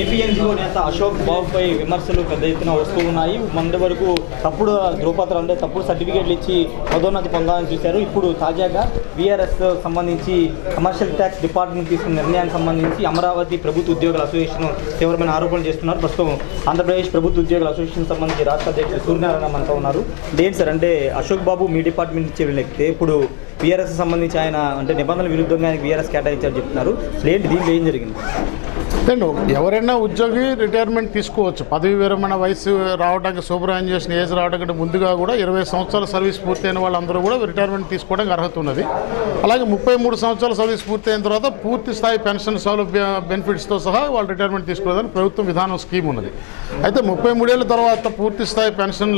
APNGO నేత అశోక్ బాబుపై విమర్శలు పెద్ద ఎత్తున వస్తూ ఉన్నాయి. మొన్నటి వరకు తప్పుడు ధృవపత్రాలు అంటే తప్పుడు సర్టిఫికేట్లు ఇచ్చి పదోన్నతి పొందాలని చూశారు. ఇప్పుడు తాజాగా వీఆర్ఎస్ సంబంధించి కమర్షియల్ ట్యాక్స్ డిపార్ట్మెంట్ తీసుకున్న నిర్ణయానికి సంబంధించి అమరావతి ప్రభుత్వ ఉద్యోగుల అసోసియేషన్ తీవ్రమైన ఆరోపణలు చేస్తున్నారు. ప్రస్తుతం ఆంధ్రప్రదేశ్ ప్రభుత్వ ఉద్యోగుల అసోసియేషన్ సంబంధించి రాష్ట్ర అధ్యక్షుడు సూర్యనారాయణ మనతో ఉన్నారు. ఏంటి సార్ అంటే అశోక్ బాబు మీ డిపార్ట్మెంట్ ఇచ్చే వ్యక్తి ఇప్పుడు వీఆర్ఎస్ సంబంధించి ఆయన అంటే నిబంధనల విరుద్ధంగా ఆయనకి వీఆర్ఎస్ కేటాయించారు చెప్తున్నారు. ఏంటి దీంట్లో ఏం జరిగింది? ఎవరైనా ఉద్యోగి రిటైర్మెంట్ తీసుకోవచ్చు. పదవి విరమణ వయసు రావడానికి సూపర్వైజేషన్ ఏజ్ రావడానికి ముందుగా కూడా 20 సంవత్సరాల సర్వీస్ పూర్తయిన వాళ్ళందరూ కూడా రిటైర్మెంట్ తీసుకోవడానికి అర్హత ఉన్నది. అలాగే 33 సంవత్సరాల సర్వీస్ పూర్తయిన తర్వాత పూర్తి స్థాయి పెన్షన్ సౌలభ్య బెనిఫిట్స్తో సహా వాళ్ళు రిటైర్మెంట్ తీసుకోవడానికి ప్రభుత్వం విధానం స్కీమ్ ఉన్నది. అయితే 33 ఏళ్ళ తర్వాత పూర్తి స్థాయి పెన్షన్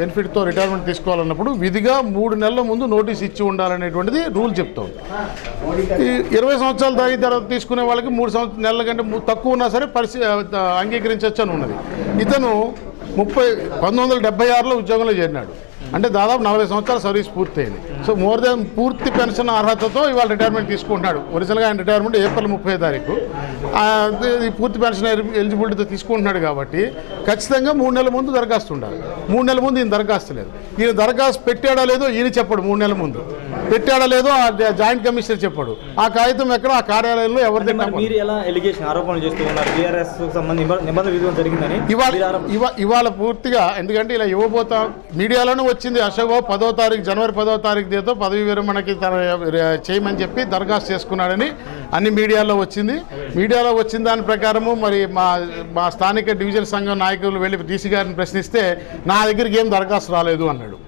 బెనిఫిట్తో రిటైర్మెంట్ తీసుకోవాలన్నప్పుడు విధిగా 3 నెలల ముందు నోటీస్ ఇచ్చి ఉండాలనేటువంటిది రూల్ చెప్తుంది. ఈ 20 సంవత్సరాలు దాని తర్వాత తీసుకునే వాళ్ళకి 3 నెలల కంటే తక్కువ ఉన్నా సరే అంగీకరించవచ్చు అని ఉన్నది. ఇతను 1976లో ఉద్యోగంలో చేరినాడు. అంటే దాదాపు 40 సంవత్సరాల సర్వీస్ పూర్తయింది. సో మోర్ దాన్ పూర్తి పెన్షన్ అర్హతతో ఇవాళ రిటైర్మెంట్ తీసుకుంటున్నాడు. ఒరిజినల్గా ఆయన రిటైర్మెంట్ ఏప్రిల్ 30 తారీఖు. పూర్తి పెన్షన్ ఎలిజిబిలిటీతో తీసుకుంటున్నాడు కాబట్టి ఖచ్చితంగా 3 నెలల ముందు దరఖాస్తు ఉండాలి. 3 నెలల ముందు ఈయన దరఖాస్తు లేదు. ఈయన దరఖాస్తు పెట్టాడా లేదో ఈయన చెప్పడు. 3 నెలల ముందు పెట్టాడా లేదో ఆ జాయింట్ కమిషనర్ చెప్పాడు. ఆ కాగితం ఎక్కడ ఆ కార్యాలయంలో ఎవరిది? మీరు ఎలా ఎలిగేషన్ ఆరోపణలు చేస్తూ ఉన్నారు? వీఆర్ఎస్ సంబంధించి నిబంధన విధానం జరిగిందని ఇవాళ పూర్తిగా ఎందుకంటే ఇలా ఇవ్వబోతాం మీడియాలోనే వచ్చింది. అశోక్ బాబు 10వ తారీఖు జనవరి 10వ తారీఖు దేతో పదవి విరమణకి చేయమని చెప్పి దరఖాస్తు చేసుకున్నాడని అన్ని మీడియాలో వచ్చింది. మీడియాలో వచ్చిన దాని ప్రకారము మరి మా స్థానిక డివిజన్ సంఘం నాయకులు వెళ్ళి డీసీ గారిని ప్రశ్నిస్తే నా దగ్గరికి ఏం దరఖాస్తు రాలేదు అన్నాడు.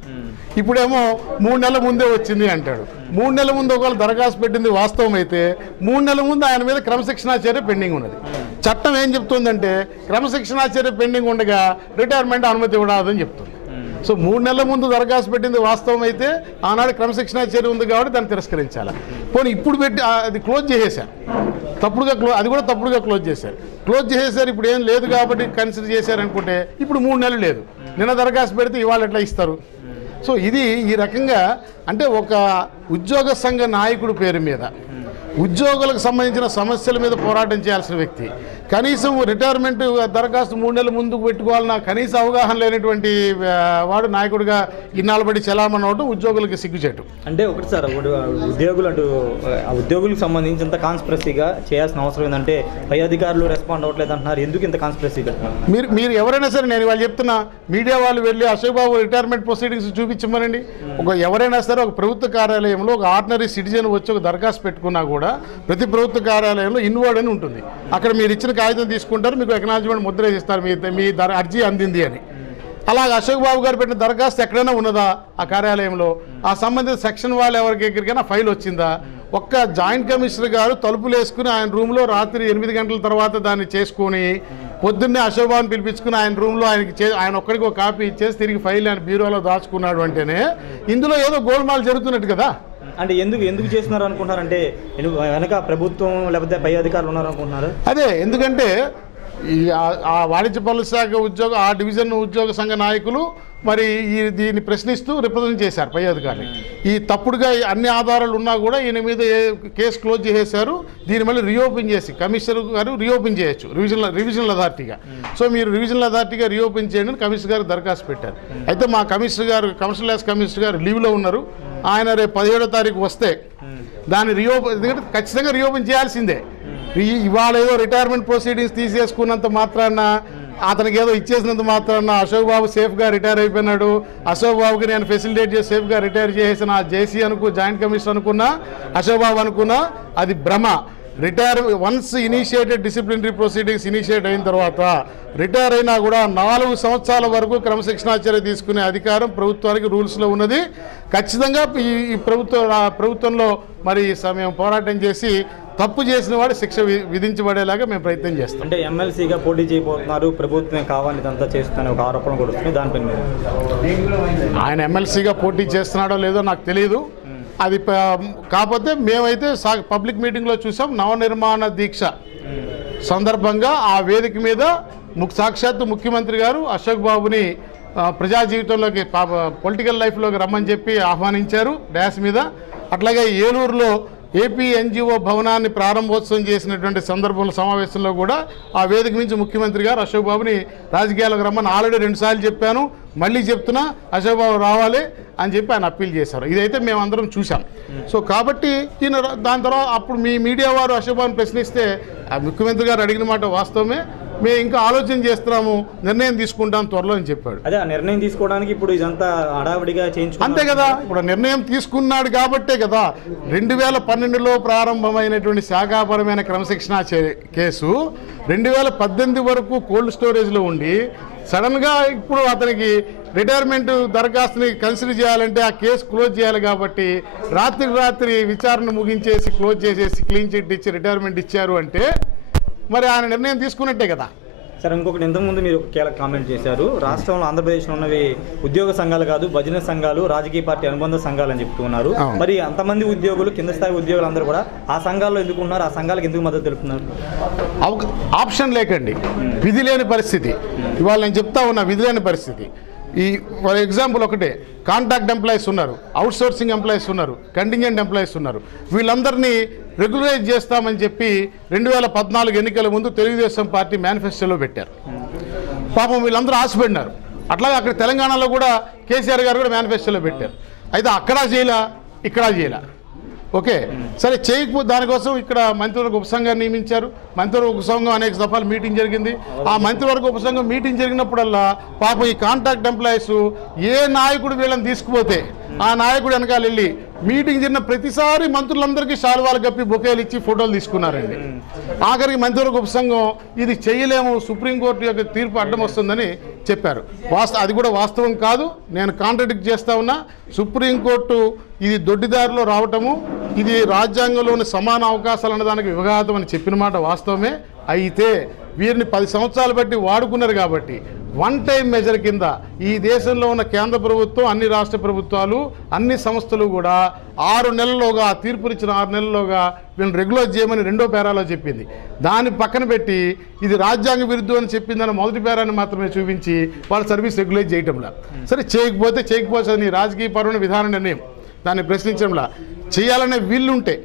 ఇప్పుడేమో 3 నెలల ముందే వచ్చింది అంటాడు. 3 నెలల ముందు ఒకవేళ దరఖాస్తు పెట్టింది వాస్తవం అయితే 3 నెలల ముందు ఆయన మీద క్రమశిక్షణా చర్య పెండింగ్ ఉన్నది. చట్టం ఏం చెప్తుందంటే క్రమశిక్షణా చర్య పెండింగ్ ఉండగా రిటైర్మెంట్ అనుమతి ఇవ్వడాదని చెప్తుంది. సో 3 నెలల ముందు దరఖాస్తు పెట్టింది వాస్తవం అయితే ఆనాడు క్రమశిక్షణా చర్య ఉంది కాబట్టి దాన్ని తిరస్కరించాలి. పోనీ ఇప్పుడు పెట్టి అది క్లోజ్ చేసేశారు. అది కూడా తప్పుడుగా క్లోజ్ చేసేశారు. ఇప్పుడు ఏం లేదు కాబట్టి కన్సిడర్ చేశారనుకుంటే ఇప్పుడు 3 నెలలు లేదు. నిన్న దరఖాస్తు పెడితే ఇవాళ ఎట్లా ఇస్తారు? సో ఇది ఈ రకంగా అంటే ఒక ఉద్యోగ సంఘ నాయకుడి పేరు మీద ఉద్యోగులకు సంబంధించిన సమస్యల మీద పోరాటం చేయాల్సిన వ్యక్తి కనీసం రిటైర్మెంట్ దరఖాస్తు 3 నెలల ముందుకు పెట్టుకోవాలన్న కనీస అవగాహన లేనటువంటి వాడు నాయకుడిగా ఇన్నాళ్ళు బట్టి చలామణి అవడం ఉద్యోగులకి సిగ్గుచేటు. అంటే ఒకటి సార్ ఉద్యోగులకు సంబంధించి ఇంత కాన్స్పిరసీగా చేయాల్సిన అవసరం ఏంటంటే పై అధికారులు రెస్పాండ్ అవ్వట్లేదు అంటున్నారు. ఎందుకు ఇంత కాన్స్పిరసీగా? మీరు ఎవరైనా సరే నేను వాళ్ళు చెప్తున్నా మీడియా వాళ్ళు వెళ్ళి అశోక్ బాబు రిటైర్మెంట్ ప్రొసీడింగ్స్ చూపించమనండి. ఎవరైనా సరే ఒక ప్రభుత్వ కార్యాలయంలో ఒక ఆర్డినరీ సిటిజన్ వచ్చి ఒక దరఖాస్తు పెట్టుకున్నా కూడా ప్రతి ప్రభుత్వ కార్యాలయంలో ఇన్వర్డ్ అని ఉంటుంది. అక్కడ మీరు ఇచ్చిన కాగితం తీసుకుంటారు, మీకు ఎక్నాలజ్మెంట్ ముద్ర ఇస్తారు మీ అర్జీ అందింది అని. అలాగే అశోక్ బాబు గారు పెట్టిన దరఖాస్తు ఎక్కడైనా ఉన్నదా ఆ కార్యాలయంలో? ఆ సంబంధిత సెక్షన్ వాళ్ళు ఎవరికైనా ఫైల్ వచ్చిందా? ఒక్క జాయింట్ కమిషనర్ గారు తలుపులు వేసుకుని ఆయన రూమ్లో రాత్రి 8 గంటల తర్వాత దాన్ని చేసుకుని పొద్దున్నే అశోక్ బాబుని పిలిపించుకుని ఆయన రూమ్లో ఆయన ఒక్కడికి ఒక కాపీ ఇచ్చేసి తిరిగి ఫైల్ ఆయన బ్యూరోలో దాచుకున్నాడు అంటేనే ఇందులో ఏదో గోల్మాల్ జరుగుతున్నట్టు కదా. అంటే ఎందుకు చేస్తున్నారు అనుకుంటున్నారంటే వెనక ప్రభుత్వం లేకపోతే పై అధికారులు ఉన్నారు అనుకుంటున్నారు? అదే ఎందుకంటే ఆ వాణిజ్య పనుల శాఖ ఆ డివిజన్ ఉద్యోగ సంఘ నాయకులు మరి దీన్ని ప్రశ్నిస్తూ రిప్రజెంట్ చేశారు పై అధికారిని. ఈ తప్పుడుగా అన్ని ఆధారాలు ఉన్నా కూడా ఈయన మీద కేసు క్లోజ్ చేసేశారు. దీని మళ్ళీ రీఓపెన్ చేసి కమిషనర్ గారు రీఓపెన్ చేయొచ్చు రివిజనల్ అథారిటీగా. సో మీరు రివిజనల్ అథారిటీగా రీఓపెన్ చేయండి అని కమిషనర్ గారు దరఖాస్తు పెట్టారు. అయితే మా కమిషనర్ గారు లీవ్లో ఉన్నారు. ఆయన రేపు 17వ తారీఖు వస్తే దాన్ని ఎందుకంటే ఖచ్చితంగా రీఓపెన్ చేయాల్సిందే. ఇవాళ ఏదో రిటైర్మెంట్ ప్రొసీడింగ్స్ తీసేసుకున్నంత మాత్రాన అతనికి ఏదో ఇచ్చేసినంత మాత్రాన అశోక్ బాబు సేఫ్గా రిటైర్ అయిపోయినాడు, అశోక్ బాబుకి నేను ఫెసిలిటేట్ చేసి సేఫ్గా రిటైర్ చేసిన జేసీ జాయింట్ కమిషనర్ అనుకున్నా అశోక్ బాబు అనుకున్నా అది భ్రమ. Once initiated disciplinary proceedings initiate అయిన తర్వాత రిటైర్ అయినా కూడా 4 సంవత్సరాల వరకు క్రమశిక్షణా చర్య తీసుకునే అధికారం ప్రభుత్వానికి రూల్స్లో ఉన్నది. ఖచ్చితంగా ఈ ప్రభుత్వంలో మరి సమయం పోరాటం చేసి తప్పు చేసిన వాడు శిక్ష విధించబడేలాగా మేము ప్రయత్నం చేస్తాం. అంటే ఎమ్మెల్సీగా పోటీ చేయబోతున్నారు, ప్రభుత్వమే కావాలి ఇదంతా చేస్తున్న ఒక ఆరోపణ కూడా వస్తుంది. దానిపైన ఆయన ఎమ్మెల్సీగా పోటీ చేస్తున్నాడో లేదో నాకు తెలియదు. అది కాకపోతే మేమైతే పబ్లిక్ మీటింగ్లో చూసాం. నవనిర్మాణ దీక్ష సందర్భంగా ఆ వేదిక మీద సాక్షాత్తు ముఖ్యమంత్రి గారు అశోక్ బాబుని ప్రజా జీవితంలోకి పొలిటికల్ లైఫ్లోకి రమ్మని చెప్పి ఆహ్వానించారు డ్యాస్ మీద. అట్లాగే ఏలూరులో ఏపీ ఎన్జిఓ భవనాన్ని ప్రారంభోత్సవం చేసినటువంటి సందర్భంలో సమావేశంలో కూడా ఆ వేదిక నుంచి ముఖ్యమంత్రి గారు అశోక్ బాబుని రాజకీయాలకు రమ్మని ఆల్రెడీ 2 సార్లు చెప్పాను, మళ్ళీ చెప్తున్నా అశోక్ బాబు రావాలి అని చెప్పి ఆయన అప్పీల్ చేశారు. ఇదైతే మేమందరం చూసాం. సో కాబట్టి ఈయన దాని తర్వాత అప్పుడు మీ మీడియా వారు అశోక్ బాబుని ప్రశ్నిస్తే ఆ ముఖ్యమంత్రి గారు అడిగిన మాట వాస్తవమే, మేము ఇంకా ఆలోచన చేస్తున్నాము, నిర్ణయం తీసుకుంటాం త్వరలో అని చెప్పాడు. అదే ఆ నిర్ణయం తీసుకోవడానికి ఇప్పుడు ఇదంతా హడావిడిగా చేయించుకున్నారు అంతే కదా. ఇప్పుడు నిర్ణయం తీసుకున్నాడు కాబట్టే కదా 2012లో ప్రారంభమైనటువంటి శాఖాపరమైన క్రమశిక్షణ కేసు 2018 వరకు కోల్డ్ స్టోరేజ్లో ఉండి సడన్గా ఇప్పుడు అతనికి రిటైర్మెంట్ దరఖాస్తుని కన్సిడర్ చేయాలంటే ఆ కేసు క్లోజ్ చేయాలి కాబట్టి రాత్రి విచారణ ముగించేసి క్లోజ్ చేసేసి క్లీన్ చిట్ ఇచ్చి రిటైర్మెంట్ ఇచ్చారు అంటే మరి ఆయన నిర్ణయం తీసుకున్నట్టే కదా. సార్ ఇంకొకటి ఇంతకుముందు మీరు కీలక కామెంట్ చేశారు, రాష్ట్రంలో ఆంధ్రప్రదేశ్లో ఉన్నవి ఉద్యోగ సంఘాలు కాదు భజన సంఘాలు, రాజకీయ పార్టీ అనుబంధ సంఘాలు అని చెప్తున్నారు. మరి అంతమంది ఉద్యోగులు కింద స్థాయి ఉద్యోగులు అందరూ కూడా ఆ సంఘాల్లో ఎందుకు ఉన్నారు, ఆ సంఘాలకు ఎందుకు మద్దతు తెలుపుతున్నారు? ఆప్షన్ లేకండి, విధి లేని పరిస్థితి. ఇవాళ నేను చెప్తా ఉన్నా, విధి లేని పరిస్థితి. ఈ ఫర్ ఎగ్జాంపుల్ ఒకటే, కాంట్రాక్ట్ ఎంప్లాయీస్ ఉన్నారు, అవుట్సోర్సింగ్ ఎంప్లాయీస్ ఉన్నారు, కంటింజెంట్ ఎంప్లాయీస్ ఉన్నారు. వీళ్ళందరినీ రెగ్యులరైజ్ చేస్తామని చెప్పి 2014 ఎన్నికల ముందు తెలుగుదేశం పార్టీ మేనిఫెస్టోలో పెట్టారు. పాపం వీళ్ళందరూ ఆశపడినారు. అట్లాగే అక్కడ తెలంగాణలో కూడా కేసీఆర్ గారు కూడా మేనిఫెస్టోలో పెట్టారు. అయితే అక్కడ చేయలా, ఇక్కడ చేయలా. ఓకే సరే, చేయకపోతే దానికోసం ఇక్కడ మంత్రివర్గ ఉపసంఘాన్ని నియమించారు. మంత్రివర్గ ఉపసంఘం అనేక దఫాలు మీటింగ్ జరిగింది. ఆ మంత్రివర్గ ఉపసంఘం మీటింగ్ జరిగినప్పుడల్లా పాపం ఈ కాంట్రాక్ట్ ఎంప్లాయీస్ ఏ నాయకుడు వీళ్ళని తీసుకుపోతే ఆ నాయకుడు వెనకాల వెళ్ళి మీటింగ్ జరిగిన ప్రతిసారి మంత్రులందరికీ శాలువాలు కప్పి బొకేలు ఇచ్చి ఫోటోలు తీసుకున్నారండి. ఆఖరికి మంత్రివర్గ ఉపసంఘం ఇది చేయలేము, సుప్రీంకోర్టు యొక్క తీర్పు అడ్డం వస్తుందని చెప్పారు. అది కూడా వాస్తవం కాదు, నేను కాంట్రడిక్ట్ చేస్తా ఉన్నా. సుప్రీంకోర్టు ఇది దొడ్డిదారిలో రావటము, ఇది రాజ్యాంగంలోని సమాన అవకాశాలు అన్నదానికి విఘాతం అని చెప్పిన మాట వాస్తవమే. అయితే వీరిని 10 సంవత్సరాలు బట్టి వాడుకున్నారు కాబట్టి వన్ టైం మెజర్ కింద ఈ దేశంలో ఉన్న కేంద్ర ప్రభుత్వం, అన్ని రాష్ట్ర ప్రభుత్వాలు, అన్ని సంస్థలు కూడా 6 నెలల్లోగా, తీర్పునిచ్చిన 6 నెలల్లోగా వీళ్ళని రెగ్యులర్ చేయమని 2వ పేరాలో చెప్పింది. దాన్ని పక్కన పెట్టి ఇది రాజ్యాంగ విరుద్ధం అని చెప్పిందని మొదటి పేరాన్ని మాత్రమే చూపించి వాళ్ళ సర్వీస్ రెగ్యులేట్ చేయటంలా. సరే చేయకపోతే నీ రాజకీయ పరమైన విధాన నిర్ణయం, దాన్ని ప్రశ్నించడంలా. చేయాలనే వీళ్ళుంటే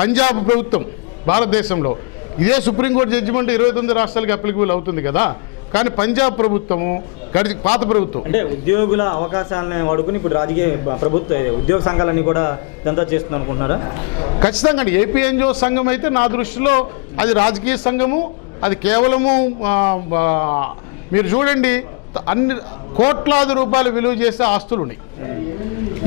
పంజాబ్ ప్రభుత్వం భారతదేశంలో ఇదే సుప్రీంకోర్టు జడ్జిమెంట్ 29 రాష్ట్రాలకి అప్లికబుల్ అవుతుంది కదా. కానీ పంజాబ్ ప్రభుత్వము పాత ప్రభుత్వం అంటే ఉద్యోగుల అవకాశాలను వాడుకుని ఇప్పుడు రాజకీయ ఉద్యోగ సంఘాలన్నీ కూడా ఇదంతా చేస్తుంది అనుకుంటున్నారా? ఖచ్చితంగా అండి. ఏపీ ఎన్జిఓ సంఘం అయితే నా దృష్టిలో అది రాజకీయ సంఘము. అది కేవలము మీరు చూడండి, అన్ని కోట్లాది రూపాయలు విలువ చేసే ఆస్తులు ఉన్నాయి.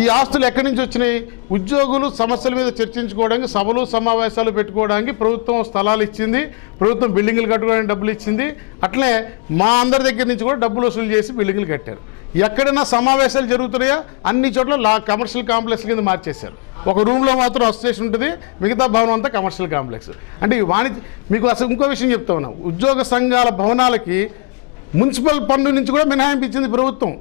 ఈ ఆస్తులు ఎక్కడి నుంచి వచ్చినాయి? ఉద్యోగులు సమస్యల మీద చర్చించుకోవడానికి, సభలు సమావేశాలు పెట్టుకోవడానికి ప్రభుత్వం స్థలాలు ఇచ్చింది, ప్రభుత్వం బిల్డింగులు కట్టుకోవడానికి డబ్బులు ఇచ్చింది. అట్లే మా అందరి దగ్గర నుంచి కూడా డబ్బులు వసూలు చేసి బిల్డింగులు కట్టారు. ఎక్కడైనా సమావేశాలు జరుగుతున్నాయా అన్ని చోట్ల కమర్షియల్ కాంప్లెక్స్ కింద మార్చేశారు. ఒక రూమ్లో మాత్రం అసోసియేషన్ ఉంటుంది, మిగతా భవనం అంతా కమర్షియల్ కాంప్లెక్స్. అంటే మీకు అసలు ఇంకో విషయం చెప్తా ఉన్నాం, ఉద్యోగ సంఘాల భవనాలకి మున్సిపల్ పన్ను నుంచి కూడా మినహాయింపు ఇచ్చింది ప్రభుత్వం.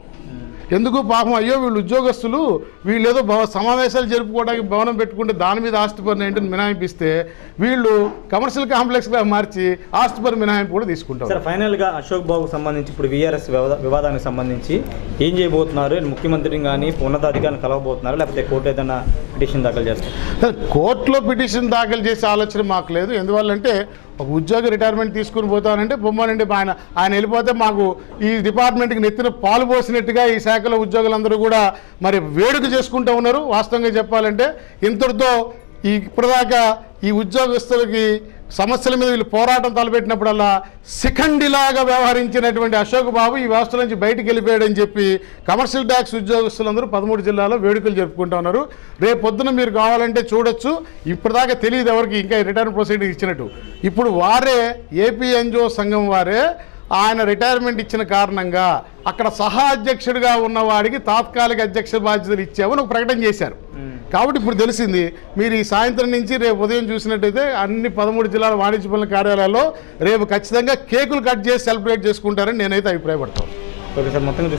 ఎందుకు పాపం, అయ్యో వీళ్ళు ఉద్యోగస్తులు, వీళ్ళు ఏదో సమావేశాలు జరుపుకోవడానికి భవనం పెట్టుకుంటే దాని మీద ఆస్తి పన్ను ఏంటని మినహాయింపిస్తే వీళ్ళు కమర్షియల్ కాంప్లెక్స్గా మార్చి ఆస్తి పన్ను మినహాయింపు కూడా తీసుకుంటారు. సార్ ఫైనల్గా అశోక్ బాబుకు సంబంధించి ఇప్పుడు వీఆర్ఎస్ వివాదానికి సంబంధించి ఏం చేయబోతున్నారు? ముఖ్యమంత్రిని కానీ ఉన్నతాధికారిని కలవబోతున్నారు, లేకపోతే కోర్టు ఏదైనా పిటిషన్ దాఖలు చేస్తారు? కోర్టులో పిటిషన్ దాఖలు చేసే ఆలోచన మాకు లేదు. ఎందువల్లంటే ఒక ఉద్యోగి రిటైర్మెంట్ తీసుకుని పోతానంటే బొమ్మనండి ఆయన వెళ్ళిపోతే మాకు ఈ డిపార్ట్మెంట్కి నెత్తిన పాలు పోసినట్టుగా ఈ శాఖలో ఉద్యోగులందరూ కూడా మరి వేడుక చేసుకుంటూ ఉన్నారు. వాస్తవంగా చెప్పాలంటే ఇంతటితో ఇప్పటిదాకా ఈ ఉద్యోగస్తులకి సమస్యల మీద వీళ్ళు పోరాటం తలపెట్టినప్పుడల్లా శిఖండిలాగా వ్యవహరించినటువంటి అశోక్ బాబు ఈ వ్యవస్థ నుంచి బయటికి వెళ్ళిపోయాడని చెప్పి కమర్షియల్ ట్యాక్స్ ఉద్యోగస్తులందరూ 13 జిల్లాలో వేడుకలు జరుపుకుంటూ ఉన్నారు. రేపు పొద్దున మీరు కావాలంటే చూడొచ్చు. ఇప్పటిదాకా తెలియదు ఎవరికి ఇంకా రిటైర్మెంట్ ప్రొసీడింగ్ ఇచ్చినట్టు. ఇప్పుడు వారే ఏపీ ఎన్జిఓ సంఘం వారే ఆయన రిటైర్మెంట్ ఇచ్చిన కారణంగా అక్కడ సహా అధ్యక్షుడిగా ఉన్నవాడికి తాత్కాలిక అధ్యక్ష బాధ్యతలు ఇచ్చామని ఒక ప్రకటన చేశారు. కాబట్టి ఇప్పుడు తెలిసింది. మీరు ఈ సాయంత్రం నుంచి రేపు ఉదయం చూసినట్టయితే అన్ని 13 జిల్లాల వాణిజ్య పనుల కార్యాలయాల్లో రేపు ఖచ్చితంగా కేకులు కట్ చేసి సెలబ్రేట్ చేసుకుంటారని నేనైతే అభిప్రాయపడతాను. ఓకే సార్, మొత్తం